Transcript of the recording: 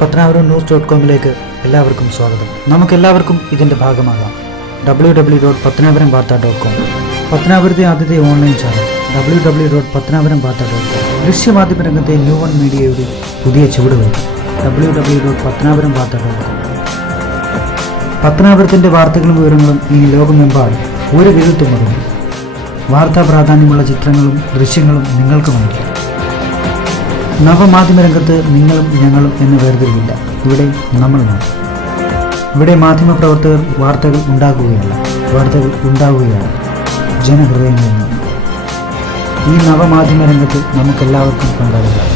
പത്തനാപുരം news.com-ലേക്ക് എല്ലാവർക്കും സ്വാഗതം. നമുക്കെല്ലാവർക്കും ഇതിൻ്റെ ഭാഗമാകാം. www.patnapuramvarta.com പത്തനാപുരത്തെ ആദ്യത്തെ ഓൺലൈൻ ചാനൽ www.patnapuramvarta.com ദൃശ്യമാധ്യമ രംഗത്തെ ന്യൂ വൺ മീഡിയയുടെ പുതിയ ചുവടുവയ്പ് www.patnapuramvarta.com പത്തനാപുരത്തിൻ്റെ വാർത്തകളും വിവരങ്ങളും ഇനി ലോകമെമ്പാടും ഒരു വിരൽത്തുമ്പതിൽ വാർത്താ പ്രാധാന്യമുള്ള ചിത്രങ്ങളും ദൃശ്യങ്ങളും നിങ്ങൾക്ക് നൽകും. നവമാധ്യമ രംഗത്ത് നിങ്ങളും ഞങ്ങളും എന്ന് വേർതിരിവില്ല. ഇവിടെ നമ്മൾ മാത്രം. ഇവിടെ മാധ്യമപ്രവർത്തകർ വാർത്തകൾ ഉണ്ടാക്കുകയല്ല, വാർത്തകൾ ഉണ്ടാവുകയാണ് ജനഹൃദയങ്ങളിൽ നിന്ന്. ഈ നവമാധ്യമ രംഗത്ത് നമുക്കെല്ലാവർക്കും പങ്കാളികളാണ്.